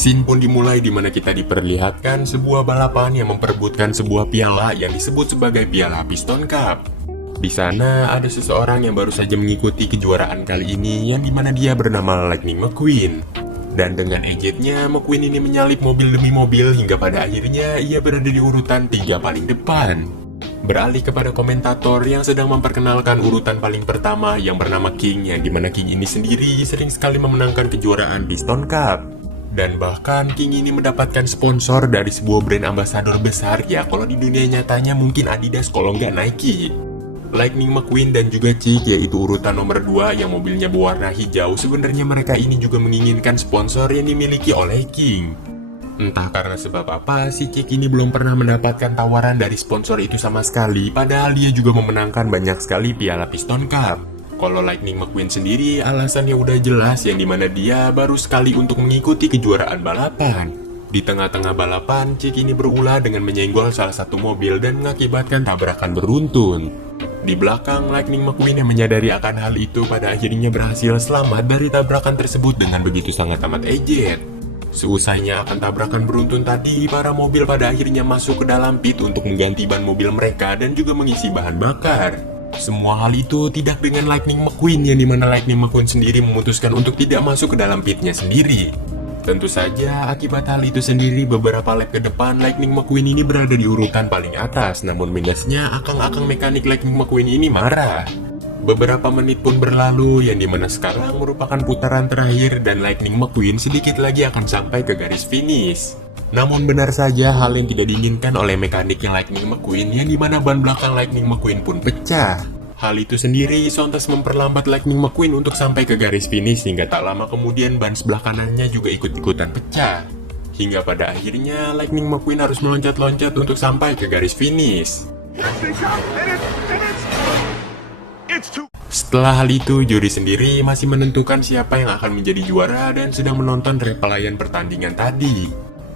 Scene pun dimulai di mana kita diperlihatkan sebuah balapan yang memperebutkan sebuah piala yang disebut sebagai Piala Piston Cup. Di sana ada seseorang yang baru saja mengikuti kejuaraan kali ini yang dimana dia bernama Lightning McQueen. Dan dengan ejeknya, McQueen ini menyalip mobil demi mobil hingga pada akhirnya ia berada di urutan 3 paling depan. Beralih kepada komentator yang sedang memperkenalkan urutan paling pertama yang bernama King, yang dimana King ini sendiri sering sekali memenangkan kejuaraan Piston Cup. Dan bahkan King ini mendapatkan sponsor dari sebuah brand ambasador besar, ya kalau di dunia nyatanya mungkin Adidas kalau nggak Nike. Lightning McQueen dan juga Chick, yaitu urutan nomor 2 yang mobilnya berwarna hijau, sebenarnya mereka ini juga menginginkan sponsor yang dimiliki oleh King. Entah karena sebab apa, si Chick ini belum pernah mendapatkan tawaran dari sponsor itu sama sekali, padahal dia juga memenangkan banyak sekali piala Piston Cup. Kalau Lightning McQueen sendiri, alasannya udah jelas, yang dimana dia baru sekali untuk mengikuti kejuaraan balapan. Di tengah-tengah balapan, Chick ini berulah dengan menyenggol salah satu mobil dan mengakibatkan tabrakan beruntun. Di belakang, Lightning McQueen yang menyadari akan hal itu pada akhirnya berhasil selamat dari tabrakan tersebut dengan begitu sangat amat ejek. Seusainya akan tabrakan beruntun tadi, para mobil pada akhirnya masuk ke dalam pit untuk mengganti ban mobil mereka dan juga mengisi bahan bakar. Semua hal itu tidak dengan Lightning McQueen, yang dimana Lightning McQueen sendiri memutuskan untuk tidak masuk ke dalam pitnya sendiri. Tentu saja akibat hal itu sendiri, beberapa lap ke depan Lightning McQueen ini berada di urutan paling atas. Namun minusnya, akang-akang mekanik Lightning McQueen ini marah. Beberapa menit pun berlalu, yang dimana sekarang merupakan putaran terakhir dan Lightning McQueen sedikit lagi akan sampai ke garis finish. Namun benar saja hal yang tidak diinginkan oleh mekanik yang Lightning McQueen, yang dimana ban belakang Lightning McQueen pun pecah. Hal itu sendiri sontas memperlambat Lightning McQueen untuk sampai ke garis finish, hingga tak lama kemudian ban sebelah kanannya juga ikut-ikutan pecah. Hingga pada akhirnya Lightning McQueen harus meloncat-loncat untuk sampai ke garis finish. Setelah hal itu, juri sendiri masih menentukan siapa yang akan menjadi juara dan sedang menonton repelayan pertandingan tadi.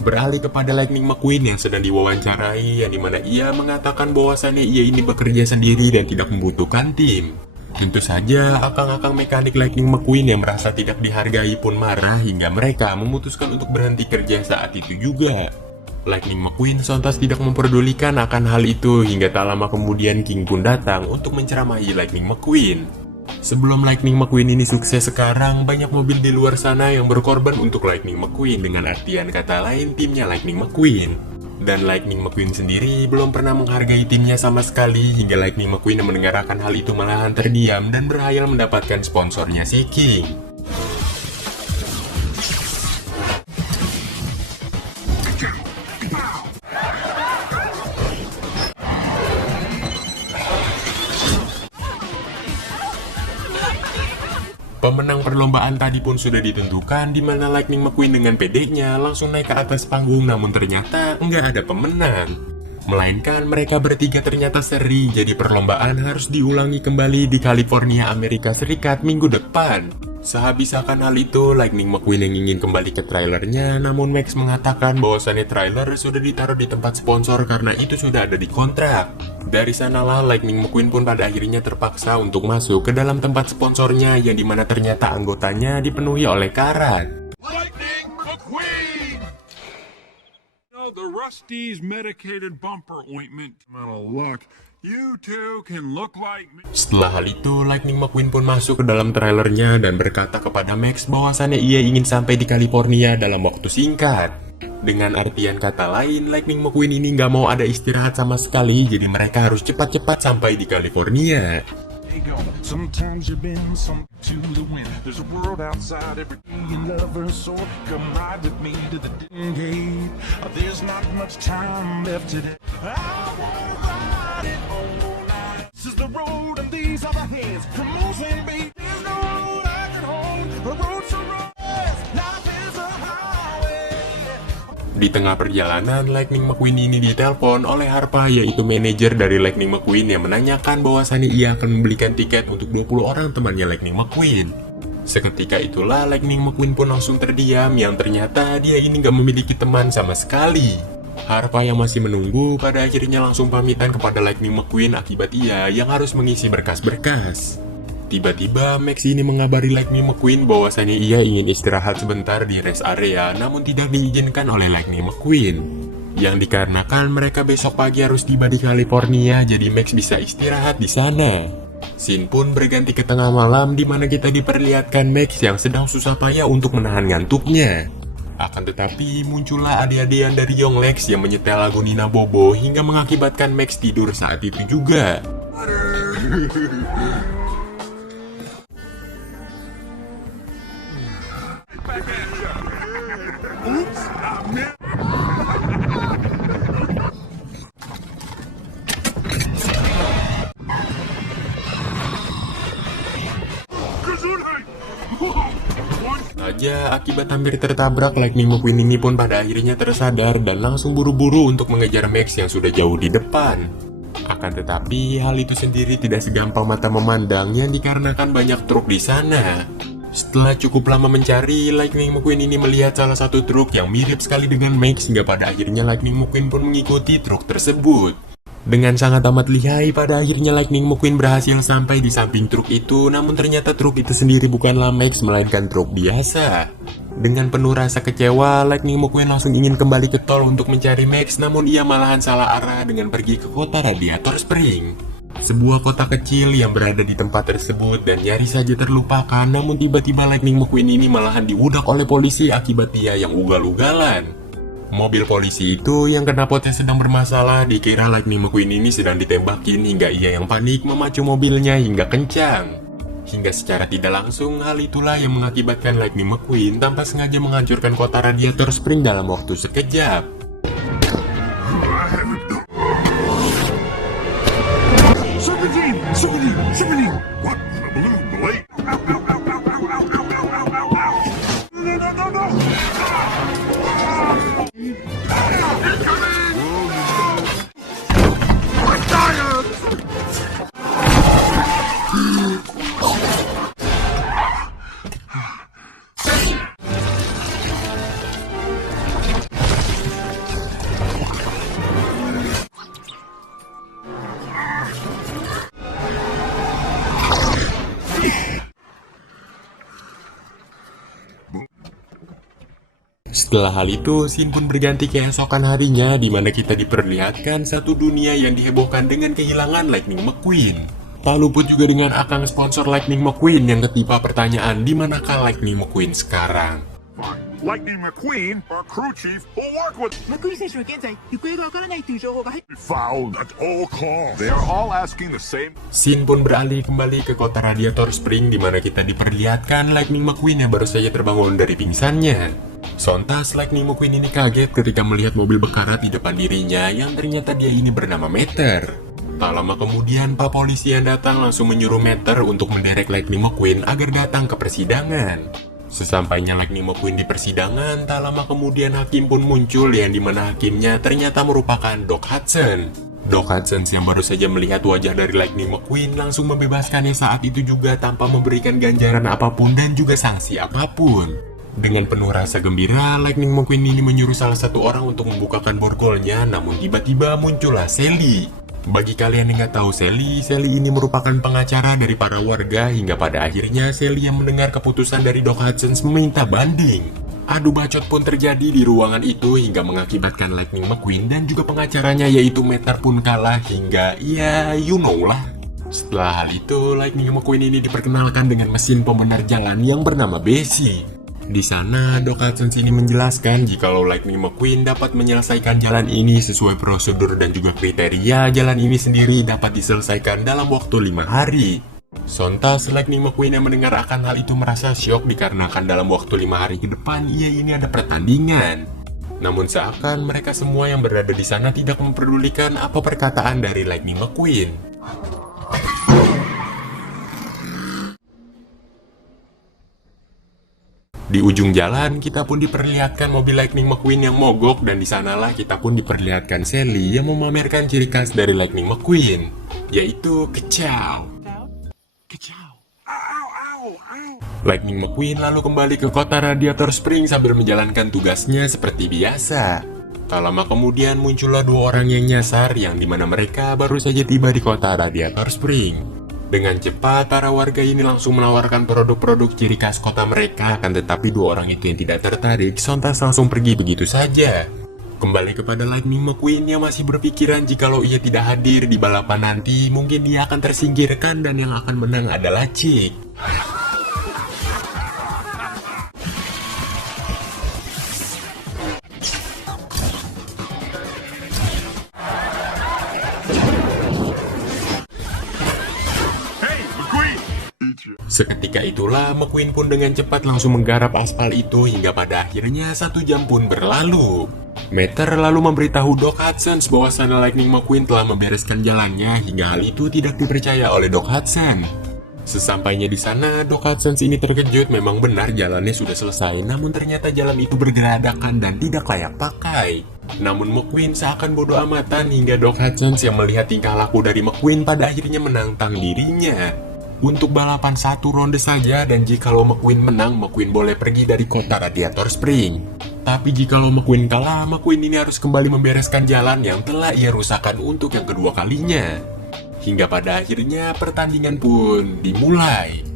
Beralih kepada Lightning McQueen yang sedang diwawancarai, yang dimana ia mengatakan bahwasannya ia ini bekerja sendiri dan tidak membutuhkan tim. Tentu saja, akang-akang mekanik Lightning McQueen yang merasa tidak dihargai pun marah hingga mereka memutuskan untuk berhenti kerja saat itu juga. Lightning McQueen sontas tidak memperdulikan akan hal itu hingga tak lama kemudian King pun datang untuk menceramahi Lightning McQueen. Sebelum Lightning McQueen ini sukses sekarang, banyak mobil di luar sana yang berkorban untuk Lightning McQueen, dengan artian kata lain timnya Lightning McQueen. Dan Lightning McQueen sendiri belum pernah menghargai timnya sama sekali hingga Lightning McQueen yang mendengarkan hal itu malahan terdiam dan berhayal mendapatkan sponsornya si King. Pemenang perlombaan tadi pun sudah ditentukan, di mana Lightning McQueen dengan pedenya langsung naik ke atas panggung, namun ternyata nggak ada pemenang. Melainkan mereka bertiga ternyata seri, jadi perlombaan harus diulangi kembali di California, Amerika Serikat minggu depan. Sehabis akan hal itu, Lightning McQueen yang ingin kembali ke trailernya, namun Max mengatakan bahwasannya trailer sudah ditaruh di tempat sponsor karena itu sudah ada di kontrak. Dari sanalah Lightning McQueen pun pada akhirnya terpaksa untuk masuk ke dalam tempat sponsornya, yang dimana ternyata anggotanya dipenuhi oleh karat. Lightning McQueen! The Rusty's medicated bumper ointment. Look, you two can look like me. Setelah hal itu, Lightning McQueen pun masuk ke dalam trailernya dan berkata kepada Max bahwasannya ia ingin sampai di California dalam waktu singkat. Dengan artian kata lain, Lightning McQueen ini nggak mau ada istirahat sama sekali, jadi mereka harus cepat-cepat sampai di California. Sometimes you've been some to the wind. There's a world outside every day you love her so. Come ride with me to the gate. There's not much time left today. I wanna ride it all night. This is the road and these are the hands. Come on, baby. There's no road I can hold. The road's so rough. Life is a highway. Di tengah perjalanan, Lightning McQueen ini ditelepon oleh Harpa, yaitu manajer dari Lightning McQueen, yang menanyakan bahwasannya ia akan membelikan tiket untuk 20 orang temannya Lightning McQueen. Seketika itulah Lightning McQueen pun langsung terdiam, yang ternyata dia ini gak memiliki teman sama sekali. Harpa yang masih menunggu pada akhirnya langsung pamitan kepada Lightning McQueen akibat ia yang harus mengisi berkas-berkas. Tiba-tiba Max ini mengabari Lightning McQueen bahwasannya ia ingin istirahat sebentar di rest area, namun tidak diizinkan oleh Lightning McQueen. Yang dikarenakan mereka besok pagi harus tiba di California, jadi Max bisa istirahat di sana. Scene pun berganti ke tengah malam, di mana kita diperlihatkan Max yang sedang susah payah untuk menahan ngantuknya. Akan tetapi muncullah adik-adian dari Yonglex yang menyetel lagu Nina Bobo hingga mengakibatkan Max tidur saat itu juga. Saja akibat hampir tertabrak, Lightning McQueen ini pun pada akhirnya tersadar dan langsung buru-buru untuk mengejar Max yang sudah jauh di depan. Akan tetapi hal itu sendiri tidak segampang mata memandang yang dikarenakan banyak truk di sana. Setelah cukup lama mencari, Lightning McQueen ini melihat salah satu truk yang mirip sekali dengan Max hingga pada akhirnya Lightning McQueen pun mengikuti truk tersebut. Dengan sangat amat lihai, pada akhirnya Lightning McQueen berhasil sampai di samping truk itu, namun ternyata truk itu sendiri bukanlah Max, melainkan truk biasa. Dengan penuh rasa kecewa, Lightning McQueen langsung ingin kembali ke tol untuk mencari Max, namun ia malahan salah arah dengan pergi ke kota Radiator Spring. Sebuah kota kecil yang berada di tempat tersebut dan nyaris saja terlupakan, namun tiba-tiba Lightning McQueen ini malahan diudak oleh polisi akibat dia yang ugal-ugalan. Mobil polisi itu yang knalpotnya sedang bermasalah, dikira Lightning McQueen ini sedang ditembakin hingga ia yang panik memacu mobilnya hingga kencang. Hingga secara tidak langsung hal itulah yang mengakibatkan Lightning McQueen tanpa sengaja menghancurkan kota Radiator Spring dalam waktu sekejap. What? The blue blade? No. Setelah hal itu, scene pun berganti keesokan harinya, di mana kita diperlihatkan satu dunia yang dihebohkan dengan kehilangan Lightning McQueen. Tak luput juga dengan akang sponsor Lightning McQueen yang ketipa pertanyaan di manakah Lightning McQueen sekarang. Lightning McQueen, our crew chief, will work with マクイーン選手は現在行方がわからないという情報が入っ fouled at all costs. They are all asking the same. Scene pun beralih kembali ke kota Radiator Spring, di mana kita diperlihatkan Lightning McQueen yang baru saja terbangun dari pingsannya. Sontas Lightning McQueen ini kaget ketika melihat mobil bekarat di depan dirinya yang ternyata dia ini bernama Meter. Tak lama kemudian Pak Polisi yang datang langsung menyuruh Meter untuk menderek Lightning McQueen agar datang ke persidangan. Sesampainya Lightning McQueen di persidangan, tak lama kemudian hakim pun muncul yang dimana hakimnya ternyata merupakan Doc Hudson. Doc Hudson yang baru saja melihat wajah dari Lightning McQueen langsung membebaskannya saat itu juga tanpa memberikan ganjaran apapun dan juga sanksi apapun. Dengan penuh rasa gembira, Lightning McQueen ini menyuruh salah satu orang untuk membukakan borgolnya, namun tiba-tiba muncullah Sally. Bagi kalian yang nggak tahu Sally ini merupakan pengacara dari para warga hingga pada akhirnya Sally yang mendengar keputusan dari Doc Hudson meminta banding. Adu bacot pun terjadi di ruangan itu hingga mengakibatkan Lightning McQueen dan juga pengacaranya yaitu Meter pun kalah hingga ya you know lah. Setelah hal itu, Lightning McQueen ini diperkenalkan dengan mesin pembenar jalan yang bernama Bessie. Di sana, Doc Hudson ini menjelaskan jikalau Lightning McQueen dapat menyelesaikan jalan ini sesuai prosedur dan juga kriteria, jalan ini sendiri dapat diselesaikan dalam waktu 5 hari. Sontas Lightning McQueen yang mendengar akan hal itu merasa syok dikarenakan dalam waktu 5 hari ke depan ia ini ada pertandingan. Namun seakan mereka semua yang berada di sana tidak memperdulikan apa perkataan dari Lightning McQueen. Di ujung jalan, kita pun diperlihatkan mobil Lightning McQueen yang mogok dan di sanalah kita pun diperlihatkan Sally yang memamerkan ciri khas dari Lightning McQueen, yaitu kecau. Lightning McQueen lalu kembali ke kota Radiator Spring sambil menjalankan tugasnya seperti biasa. Tak lama kemudian muncullah 2 orang yang nyasar yang dimana mereka baru saja tiba di kota Radiator Spring. Dengan cepat, para warga ini langsung menawarkan produk-produk ciri khas kota mereka, akan tetapi dua orang itu yang tidak tertarik, sontak langsung pergi begitu saja. Kembali kepada Lightning McQueen yang masih berpikiran jikalau ia tidak hadir di balapan nanti, mungkin dia akan tersingkirkan dan yang akan menang adalah Chick. Seketika itulah McQueen pun dengan cepat langsung menggarap aspal itu hingga pada akhirnya 1 jam pun berlalu. Meter lalu memberitahu Doc Hudson bahwasannya Lightning McQueen telah membereskan jalannya hingga hal itu tidak dipercaya oleh Doc Hudson. Sesampainya di sana, Doc Hudson ini terkejut, memang benar jalannya sudah selesai, namun ternyata jalan itu bergeradakan dan tidak layak pakai. Namun McQueen seakan bodoh amatan hingga Doc Hudson yang melihat tingkah laku dari McQueen pada akhirnya menantang dirinya untuk balapan 1 ronde saja, dan jikalau McQueen menang, McQueen boleh pergi dari kota Radiator Spring. Tapi jikalau McQueen kalah, McQueen ini harus kembali membereskan jalan yang telah ia rusakkan untuk yang kedua kalinya. Hingga pada akhirnya pertandingan pun dimulai.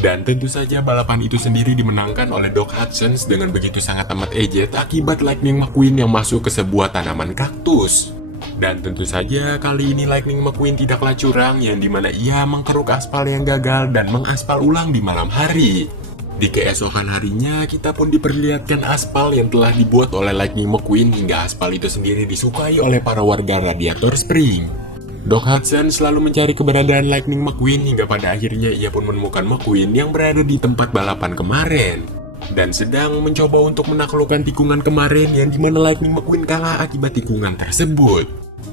Dan tentu saja balapan itu sendiri dimenangkan oleh Doc Hudson dengan begitu sangat amat ejek akibat Lightning McQueen yang masuk ke sebuah tanaman kaktus. Dan tentu saja kali ini Lightning McQueen tidaklah curang, yang dimana ia mengkeruk aspal yang gagal dan mengaspal ulang di malam hari. Di keesokan harinya kita pun diperlihatkan aspal yang telah dibuat oleh Lightning McQueen hingga aspal itu sendiri disukai oleh para warga Radiator Spring. Doc Hudson selalu mencari keberadaan Lightning McQueen hingga pada akhirnya ia pun menemukan McQueen yang berada di tempat balapan kemarin dan sedang mencoba untuk menaklukkan tikungan kemarin yang dimana Lightning McQueen kalah akibat tikungan tersebut.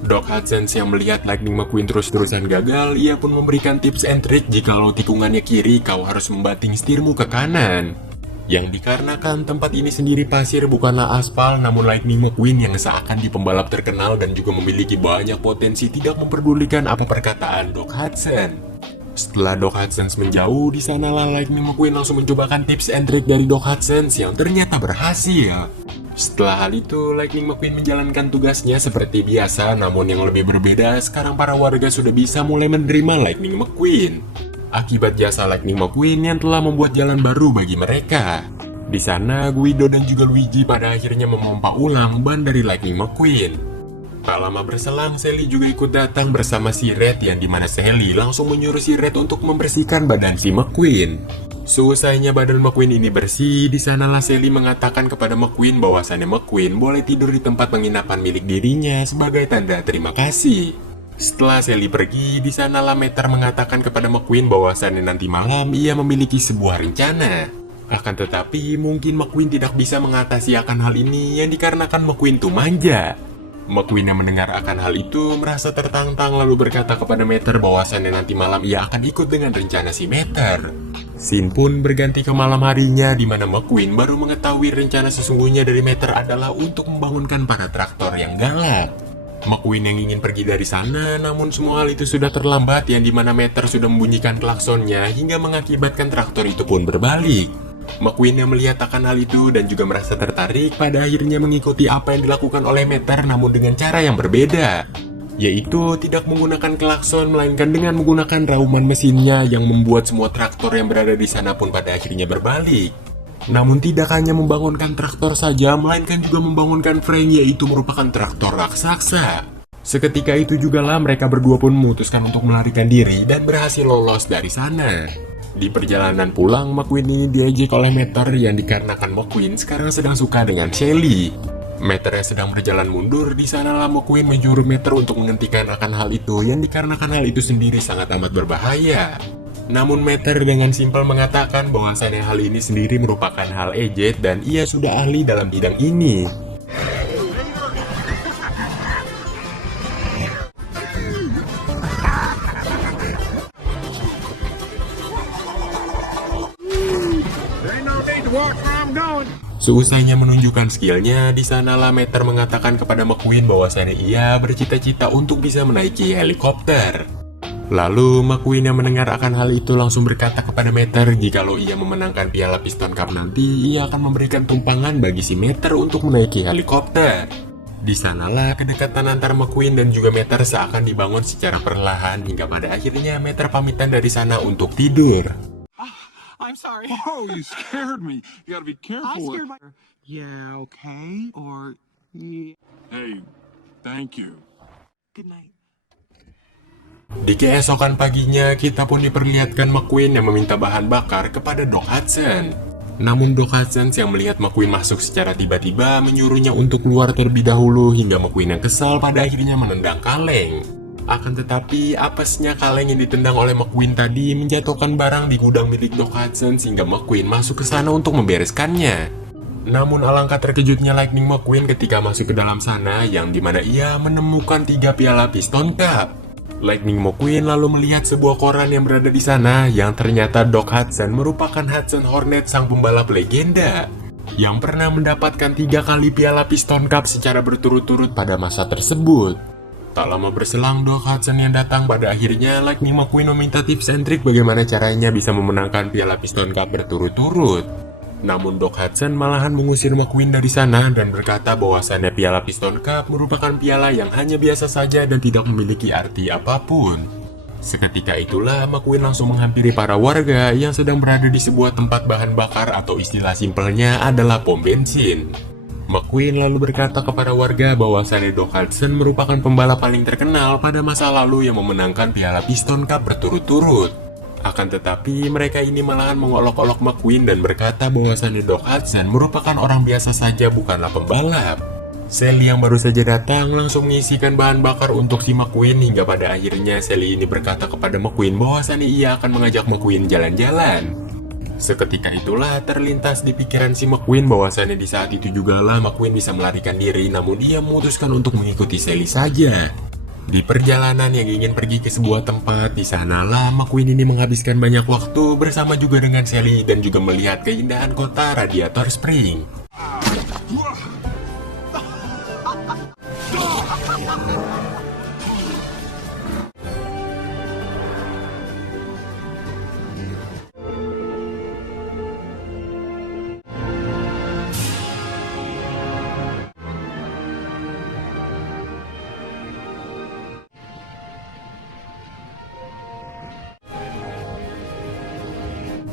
Doc Hudson yang melihat Lightning McQueen terus-terusan gagal, ia pun memberikan tips and trick jikalau tikungannya kiri kau harus membanting setirmu ke kanan. Yang dikarenakan tempat ini sendiri pasir bukanlah aspal, namun Lightning McQueen yang seakan di pembalap terkenal dan juga memiliki banyak potensi tidak memperdulikan apa perkataan Doc Hudson. Setelah Doc Hudson menjauh, di sanalah Lightning McQueen langsung mencobakan tips and trick dari Doc Hudson yang ternyata berhasil. Setelah hal itu, Lightning McQueen menjalankan tugasnya seperti biasa, namun yang lebih berbeda, sekarang para warga sudah bisa mulai menerima Lightning McQueen akibat jasa Lightning McQueen yang telah membuat jalan baru bagi mereka. Di sana, Guido dan juga Luigi pada akhirnya memompa ulang ban dari Lightning McQueen. Tak lama berselang, Sally juga ikut datang bersama si Red, yang dimana Sally langsung menyuruh si Red untuk membersihkan badan si McQueen. Seusainya badan McQueen ini bersih, di sanalah Sally mengatakan kepada McQueen bahwasannya McQueen boleh tidur di tempat penginapan milik dirinya sebagai tanda terima kasih. Setelah Sally pergi, di sanalah Meter mengatakan kepada McQueen bahwasannya nanti malam ia memiliki sebuah rencana. Akan tetapi mungkin McQueen tidak bisa mengatasi akan hal ini yang dikarenakan McQueen tuh manja. McQueen yang mendengar akan hal itu merasa tertantang lalu berkata kepada Meter bahwasannya nanti malam ia akan ikut dengan rencana si Meter. Scene pun berganti ke malam harinya, di mana McQueen baru mengetahui rencana sesungguhnya dari Meter adalah untuk membangunkan para traktor yang galak. McQueen yang ingin pergi dari sana, namun semua hal itu sudah terlambat, yang dimana Meter sudah membunyikan klaksonnya hingga mengakibatkan traktor itu pun berbalik. McQueen yang melihat akan hal itu dan juga merasa tertarik, pada akhirnya mengikuti apa yang dilakukan oleh Meter namun dengan cara yang berbeda, yaitu tidak menggunakan klakson melainkan dengan menggunakan rauman mesinnya yang membuat semua traktor yang berada di sana pun pada akhirnya berbalik. Namun tidak hanya membangunkan traktor saja, melainkan juga membangunkan Frank, yaitu merupakan traktor raksasa. Seketika itu jugalah mereka berdua pun memutuskan untuk melarikan diri dan berhasil lolos dari sana. Di perjalanan pulang, McQueen ini diejek oleh Meter yang dikarenakan McQueen sekarang sedang suka dengan Sally. Meter yang sedang berjalan mundur, di sanalah McQueen menyuruh Meter untuk menghentikan akan hal itu yang dikarenakan hal itu sendiri sangat amat berbahaya. Namun Meter dengan simpel mengatakan bahwasannya hal ini sendiri merupakan hal ejek dan ia sudah ahli dalam bidang ini. Seusainya menunjukkan skillnya, di sanalah Meter mengatakan kepada McQueen bahwasannya ia bercita-cita untuk bisa menaiki helikopter. Lalu McQueen yang mendengar akan hal itu langsung berkata kepada Meter jikalau ia memenangkan piala Piston Cup nanti, ia akan memberikan tumpangan bagi si Meter untuk menaiki helikopter. Di sanalah kedekatan antara McQueen dan juga Meter seakan dibangun secara perlahan hingga pada akhirnya Meter pamitan dari sana untuk tidur. I'm sorry. Oh, you scared me. You gotta be I careful. scared my... Yeah, okay. Or... Yeah. Hey, thank you. Good night. Di keesokan paginya, kita pun diperlihatkan McQueen yang meminta bahan bakar kepada Doc Hudson. Namun Doc Hudson yang melihat McQueen masuk secara tiba-tiba menyuruhnya untuk keluar terlebih dahulu hingga McQueen yang kesal pada akhirnya menendang kaleng. Akan tetapi, apesnya kaleng yang ditendang oleh McQueen tadi menjatuhkan barang di gudang milik Doc Hudson sehingga McQueen masuk ke sana untuk membereskannya. Namun alangkah terkejutnya Lightning McQueen ketika masuk ke dalam sana yang dimana ia menemukan 3 piala Piston Cup. Lightning McQueen lalu melihat sebuah koran yang berada di sana yang ternyata Doc Hudson merupakan Hudson Hornet sang pembalap legenda yang pernah mendapatkan 3 kali piala Piston Cup secara berturut-turut pada masa tersebut. Tak lama berselang, Doc Hudson yang datang pada akhirnya Lightning McQueen meminta tips and trik bagaimana caranya bisa memenangkan piala Piston Cup berturut-turut. Namun Doc Hudson malahan mengusir McQueen dari sana dan berkata bahwasannya piala Piston Cup merupakan piala yang hanya biasa saja dan tidak memiliki arti apapun. Seketika itulah McQueen langsung menghampiri para warga yang sedang berada di sebuah tempat bahan bakar atau istilah simpelnya adalah pom bensin. McQueen lalu berkata kepada warga bahwasannya Doc Hudson merupakan pembalap paling terkenal pada masa lalu yang memenangkan piala Piston Cup berturut-turut. Akan tetapi mereka ini malahan mengolok-olok McQueen dan berkata bahwasannya Doc Hudson merupakan orang biasa saja bukanlah pembalap. Sally yang baru saja datang langsung mengisikan bahan bakar untuk si McQueen hingga pada akhirnya Sally ini berkata kepada McQueen bahwasannya ia akan mengajak McQueen jalan-jalan. Seketika itulah terlintas di pikiran si McQueen bahwasannya di saat itu juga lah McQueen bisa melarikan diri, namun ia memutuskan untuk mengikuti Sally saja. Di perjalanan yang ingin pergi ke sebuah tempat, di sanalah McQueen ini menghabiskan banyak waktu bersama juga dengan Sally dan juga melihat keindahan kota Radiator Spring.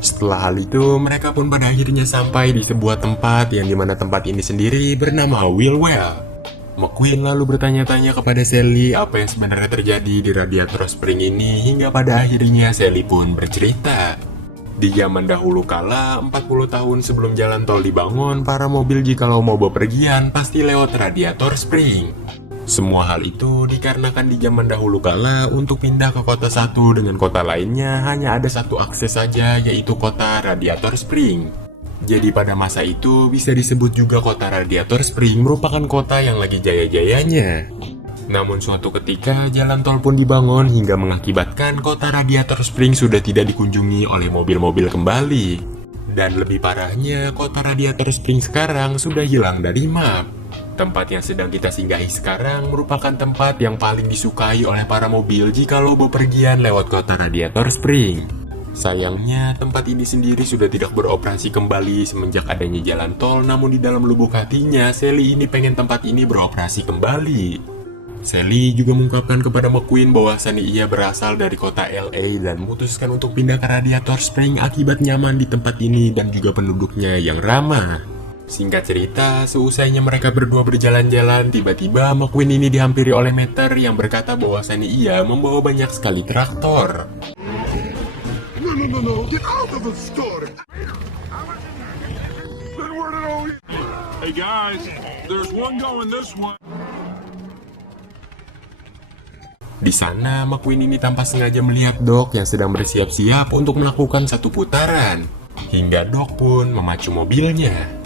Setelah hal itu, mereka pun pada akhirnya sampai di sebuah tempat yang dimana tempat ini sendiri bernama Willwell. McQueen lalu bertanya-tanya kepada Sally apa yang sebenarnya terjadi di Radiator Spring ini hingga pada akhirnya Sally pun bercerita. Di zaman dahulu kala, 40 tahun sebelum jalan tol dibangun, para mobil jikalau mau bepergian pasti lewat Radiator Spring. Semua hal itu dikarenakan di zaman dahulu kala untuk pindah ke kota satu dengan kota lainnya hanya ada satu akses saja, yaitu kota Radiator Spring. Jadi pada masa itu bisa disebut juga kota Radiator Spring merupakan kota yang lagi jaya-jayanya. Namun suatu ketika jalan tol pun dibangun hingga mengakibatkan kota Radiator Spring sudah tidak dikunjungi oleh mobil-mobil kembali. Dan lebih parahnya, kota Radiator Spring sekarang sudah hilang dari map. Tempat yang sedang kita singgahi sekarang merupakan tempat yang paling disukai oleh para mobil jikalau bepergian lewat kota Radiator Spring. Sayangnya, tempat ini sendiri sudah tidak beroperasi kembali semenjak adanya jalan tol, namun di dalam lubuk hatinya, Sally ini pengen tempat ini beroperasi kembali. Sally juga mengungkapkan kepada McQueen bahwasannya ia berasal dari kota LA dan memutuskan untuk pindah ke Radiator Spring akibat nyaman di tempat ini dan juga penduduknya yang ramah. Singkat cerita, seusainya mereka berdua berjalan-jalan, tiba-tiba McQueen ini dihampiri oleh Meter yang berkata bahwasannya ia membawa banyak sekali traktor. No, get out of the store! Then where did all we... Hey guys, there's one going this one. Di sana, McQueen ini tanpa sengaja melihat Doc yang sedang bersiap-siap untuk melakukan satu putaran. Hingga Doc pun memacu mobilnya.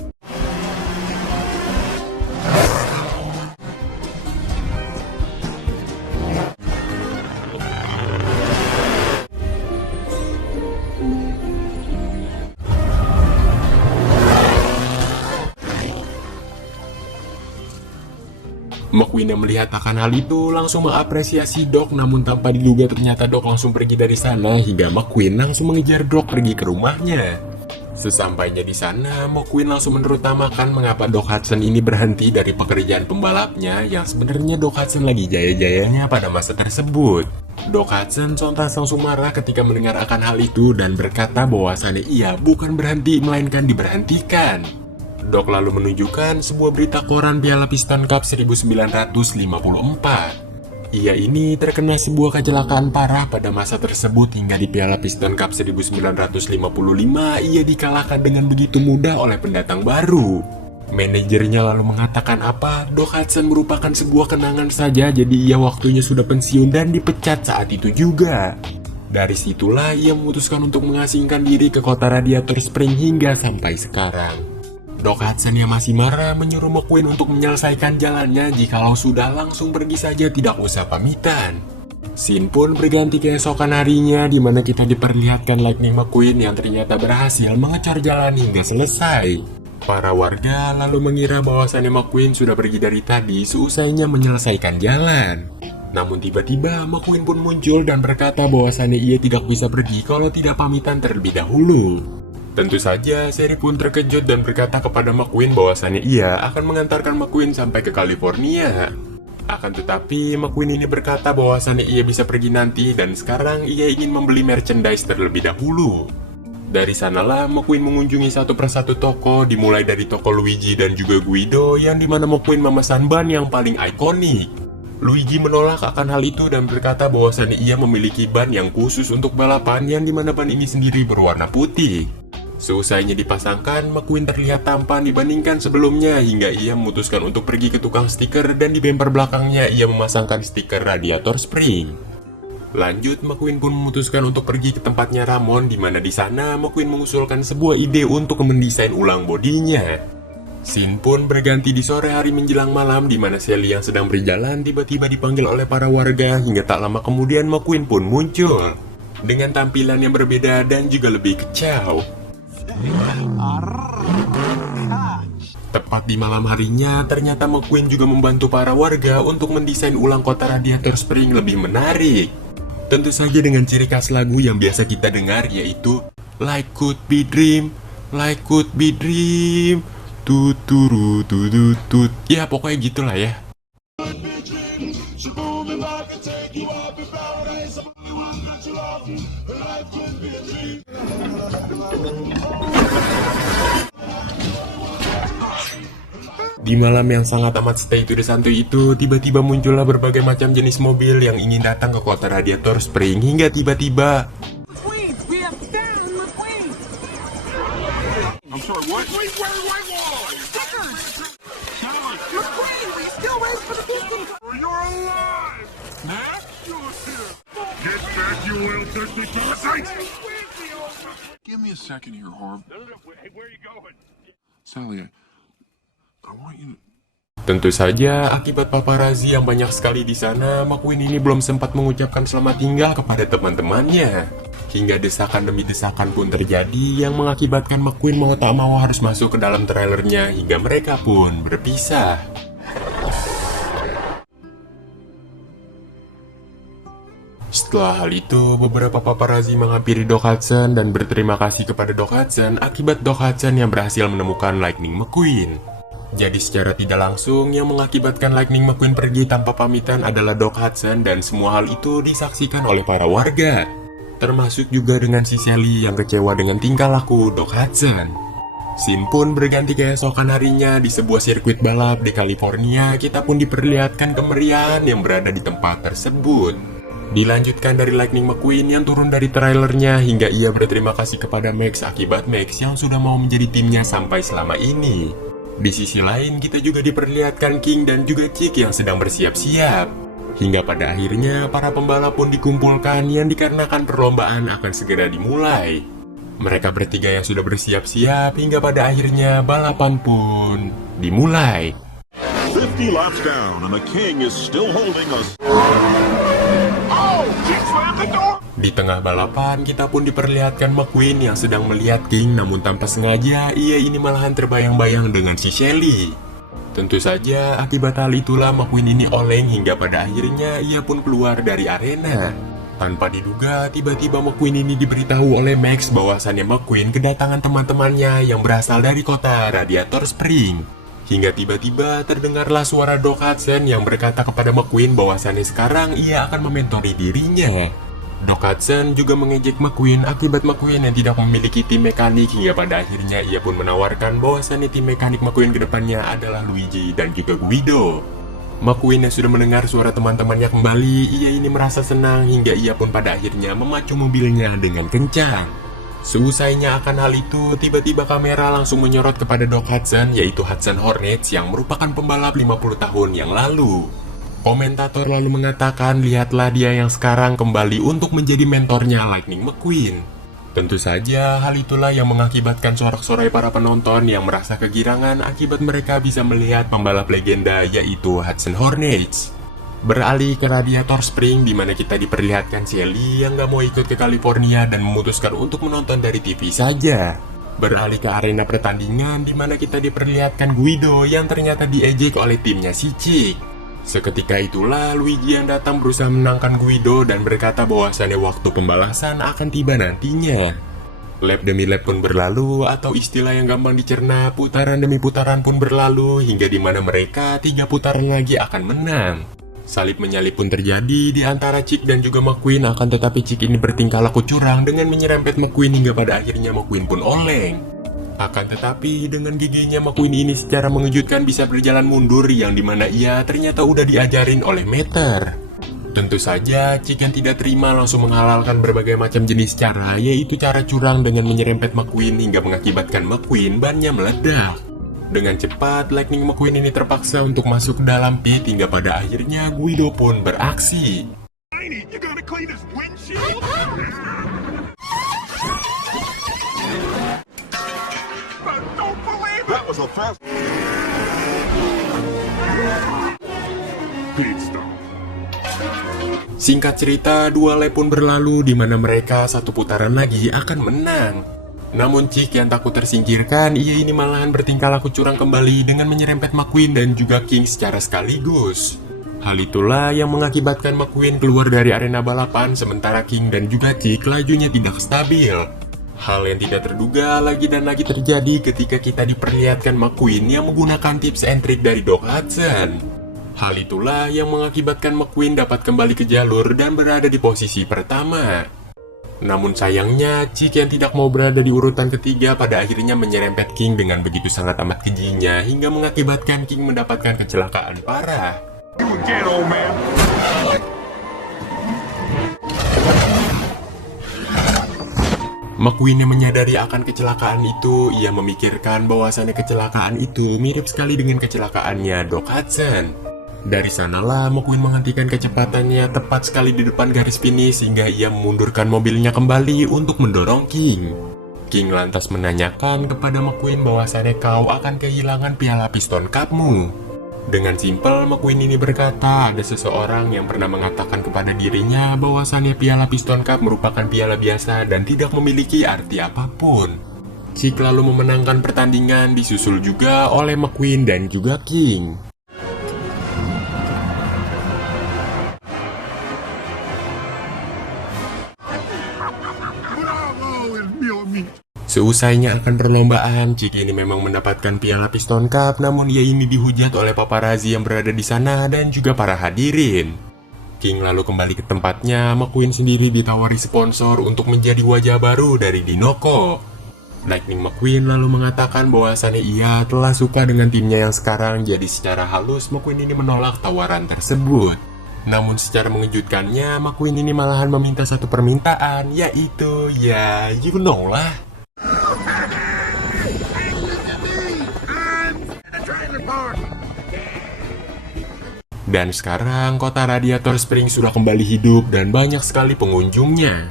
McQueen yang melihat akan hal itu langsung mengapresiasi Doc, namun tanpa diduga ternyata Doc langsung pergi dari sana hingga McQueen langsung mengejar Doc pergi ke rumahnya. Sesampainya di sana, McQueen langsung menterutamakan mengapa Doc Hudson ini berhenti dari pekerjaan pembalapnya yang sebenarnya Doc Hudson lagi jaya-jayanya pada masa tersebut. Doc Hudson sontak langsung marah ketika mendengar akan hal itu dan berkata bahwasannya ia bukan berhenti melainkan diberhentikan. Doc lalu menunjukkan sebuah berita koran Piala Piston Cup 1954. Ia ini terkena sebuah kecelakaan parah pada masa tersebut hingga di Piala Piston Cup 1955 ia dikalahkan dengan begitu mudah oleh pendatang baru. Manajernya lalu mengatakan apa, Doc Hudson merupakan sebuah kenangan saja, jadi ia waktunya sudah pensiun dan dipecat saat itu juga. Dari situlah ia memutuskan untuk mengasingkan diri ke kota Radiator Springs hingga sampai sekarang. Doc Hudson yang masih marah menyuruh McQueen untuk menyelesaikan jalannya, jikalau sudah langsung pergi saja tidak usah pamitan. Scene pun berganti keesokan harinya di mana kita diperlihatkan Lightning McQueen yang ternyata berhasil mengecor jalan hingga selesai. Para warga lalu mengira bahwasannya McQueen sudah pergi dari tadi seusainya menyelesaikan jalan. Namun tiba-tiba McQueen pun muncul dan berkata bahwasannya ia tidak bisa pergi kalau tidak pamitan terlebih dahulu. Tentu saja, Sherry pun terkejut dan berkata kepada McQueen bahwasannya ia akan mengantarkan McQueen sampai ke California. Akan tetapi, McQueen ini berkata bahwasannya ia bisa pergi nanti dan sekarang ia ingin membeli merchandise terlebih dahulu. Dari sanalah McQueen mengunjungi satu persatu toko, dimulai dari toko Luigi dan juga Guido yang dimana McQueen memesan ban yang paling ikonik. Luigi menolak akan hal itu dan berkata bahwasannya ia memiliki ban yang khusus untuk balapan yang dimana ban ini sendiri berwarna putih. Seusainya dipasangkan, McQueen terlihat tampan dibandingkan sebelumnya hingga ia memutuskan untuk pergi ke tukang stiker dan di bumper belakangnya ia memasangkan stiker Radiator Spring. Lanjut, McQueen pun memutuskan untuk pergi ke tempatnya Ramon di mana di sana McQueen mengusulkan sebuah ide untuk mendesain ulang bodinya. Scene pun berganti di sore hari menjelang malam di mana Sally yang sedang berjalan tiba-tiba dipanggil oleh para warga hingga tak lama kemudian McQueen pun muncul dengan tampilan yang berbeda dan juga lebih kacau. Tepat di malam harinya, ternyata McQueen juga membantu para warga untuk mendesain ulang kota Radiator Spring lebih menarik. Tentu saja dengan ciri khas lagu yang biasa kita dengar yaitu Like Could Be Dream, Like Could Be Dream, tuturu tutut. Ya pokoknya gitulah ya. Di malam yang sangat amat stay to the santuy itu, tiba-tiba muncullah berbagai macam jenis mobil yang ingin datang ke kota Radiator Spring hingga tiba-tiba I'm sorry, what? Wait, wall! McQueen, we still waiting for the Piston Cup. You're alive! Huh? You're here! Get back, you oil-thirsty parasite! Give me a second here, Harv. Hey, where are you going? Sally, I want you to... tentu saja, akibat paparazzi yang banyak sekali di sana, McQueen ini belum sempat mengucapkan selamat tinggal kepada teman-temannya. Hingga desakan demi desakan pun terjadi yang mengakibatkan McQueen mau tak mau harus masuk ke dalam trailernya hingga mereka pun berpisah. Setelah hal itu, beberapa paparazzi menghampiri Doc Hudson dan berterima kasih kepada Doc Hudson akibat Doc Hudson yang berhasil menemukan Lightning McQueen. Jadi secara tidak langsung, yang mengakibatkan Lightning McQueen pergi tanpa pamitan adalah Doc Hudson dan semua hal itu disaksikan oleh para warga. Termasuk juga dengan si Sally yang kecewa dengan tingkah laku Doc Hudson. Scene pun berganti keesokan harinya di sebuah sirkuit balap di California, kita pun diperlihatkan kemeriahan yang berada di tempat tersebut. Dilanjutkan dari Lightning McQueen yang turun dari trailernya hingga ia berterima kasih kepada Max akibat Max yang sudah mau menjadi timnya sampai selama ini. Di sisi lain, kita juga diperlihatkan King dan juga Chick yang sedang bersiap-siap. Hingga pada akhirnya, para pembalap pun dikumpulkan yang dikarenakan perlombaan akan segera dimulai. Mereka bertiga yang sudah bersiap-siap hingga pada akhirnya balapan pun dimulai. 50 laps down and the King is still holding us. Di tengah balapan, kita pun diperlihatkan McQueen yang sedang melihat King, namun tanpa sengaja ia ini malahan terbayang-bayang dengan si Sally. Tentu saja akibat hal itulah McQueen ini oleng hingga pada akhirnya ia pun keluar dari arena. Tanpa diduga, tiba-tiba McQueen ini diberitahu oleh Max bahwasannya McQueen kedatangan teman-temannya yang berasal dari kota Radiator Spring. Hingga tiba-tiba terdengarlah suara Doc Hudson yang berkata kepada McQueen bahwasannya sekarang ia akan mementori dirinya. Doc Hudson juga mengejek McQueen akibat McQueen yang tidak memiliki tim mekanik hingga pada akhirnya ia pun menawarkan bahwasannya tim mekanik McQueen kedepannya adalah Luigi dan juga Guido. McQueen yang sudah mendengar suara teman-temannya kembali, ia ini merasa senang hingga ia pun pada akhirnya memacu mobilnya dengan kencang. Seusainya akan hal itu, tiba-tiba kamera langsung menyorot kepada Doc Hudson, yaitu Hudson Hornets yang merupakan pembalap 50 tahun yang lalu. Komentator lalu mengatakan, lihatlah dia yang sekarang kembali untuk menjadi mentornya Lightning McQueen. Tentu saja hal itulah yang mengakibatkan sorak-sorai para penonton yang merasa kegirangan akibat mereka bisa melihat pembalap legenda yaitu Hudson Hornets. Beralih ke Radiator Spring di mana kita diperlihatkan Shelly yang gak mau ikut ke California dan memutuskan untuk menonton dari TV saja. Beralih ke arena pertandingan di mana kita diperlihatkan Guido yang ternyata diejek oleh timnya si Chick. Seketika itulah Luigi yang datang berusaha menangkan Guido dan berkata bahwasannya waktu pembalasan akan tiba nantinya. Lap demi lap pun berlalu, atau istilah yang gampang dicerna, putaran demi putaran pun berlalu hingga di mana mereka 3 putaran lagi akan menang. Salib menyalip pun terjadi di antara Chick dan juga McQueen, akan tetapi Chick ini bertingkah laku curang dengan menyerempet McQueen hingga pada akhirnya McQueen pun oleng. Akan tetapi dengan giginya McQueen ini secara mengejutkan bisa berjalan mundur yang dimana ia ternyata udah diajarin oleh Meter. Tentu saja Chick yang tidak terima langsung menghalalkan berbagai macam jenis cara, yaitu cara curang dengan menyerempet McQueen hingga mengakibatkan McQueen bannya meledak. Dengan cepat Lightning McQueen ini terpaksa untuk masuk ke dalam pit hingga pada akhirnya Guido pun beraksi. You gonna clean his windshield? I don't believe it! That was a fast... Pit stop. Singkat cerita, 2 lap pun berlalu di mana mereka 1 putaran lagi akan menang. Namun Chick yang takut tersingkirkan, ia ini malahan bertingkah laku curang kembali dengan menyerempet McQueen dan juga King secara sekaligus. Hal itulah yang mengakibatkan McQueen keluar dari arena balapan sementara King dan juga Chick lajunya tidak stabil. Hal yang tidak terduga lagi dan lagi terjadi ketika kita diperlihatkan McQueen yang menggunakan tips and trick dari Doc Hudson. Hal itulah yang mengakibatkan McQueen dapat kembali ke jalur dan berada di posisi pertama. Namun sayangnya, Chick yang tidak mau berada di urutan ketiga pada akhirnya menyerempet King dengan begitu sangat amat kejinya hingga mengakibatkan King mendapatkan kecelakaan parah. You again, old man. McQueen yang menyadari akan kecelakaan itu, ia memikirkan bahwasannya kecelakaan itu mirip sekali dengan kecelakaannya Doc Hudson. Dari sanalah McQueen menghentikan kecepatannya tepat sekali di depan garis finish hingga ia memundurkan mobilnya kembali untuk mendorong King. King lantas menanyakan kepada McQueen bahwasannya kau akan kehilangan piala Piston Cup-mu. Dengan simpel, McQueen ini berkata ada seseorang yang pernah mengatakan kepada dirinya bahwasannya piala Piston Cup merupakan piala biasa dan tidak memiliki arti apapun. Chick lalu memenangkan pertandingan disusul juga oleh McQueen dan juga King. Seusainya akan perlombaan, Chick ini memang mendapatkan piala Piston Cup, namun ia ini dihujat oleh paparazzi yang berada di sana dan juga para hadirin. King lalu kembali ke tempatnya, McQueen sendiri ditawari sponsor untuk menjadi wajah baru dari Dinoco. Lightning McQueen lalu mengatakan bahwasannya ia telah suka dengan timnya yang sekarang, jadi secara halus McQueen ini menolak tawaran tersebut. Namun secara mengejutkannya, McQueen ini malahan meminta satu permintaan, yaitu ya you know lah. Dan sekarang kota Radiator Spring sudah kembali hidup dan banyak sekali pengunjungnya.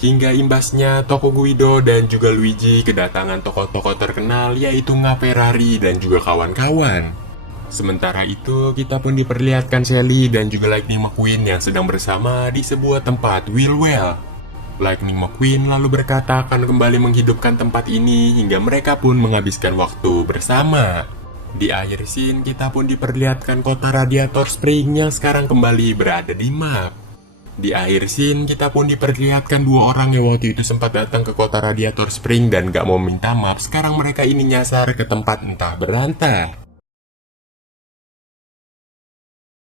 Hingga imbasnya toko Guido dan juga Luigi kedatangan tokoh-tokoh terkenal yaitu Ferrari dan juga kawan-kawan. Sementara itu kita pun diperlihatkan Shelly dan juga Lightning McQueen yang sedang bersama di sebuah tempat Willwell. Lightning McQueen lalu berkata akan kembali menghidupkan tempat ini hingga mereka pun menghabiskan waktu bersama. Di akhir scene, kita pun diperlihatkan kota Radiator Spring yang sekarang kembali berada di map. Di akhir scene, kita pun diperlihatkan dua orang yang waktu itu sempat datang ke kota Radiator Spring dan gak mau minta maaf. Sekarang mereka ini nyasar ke tempat entah berantah.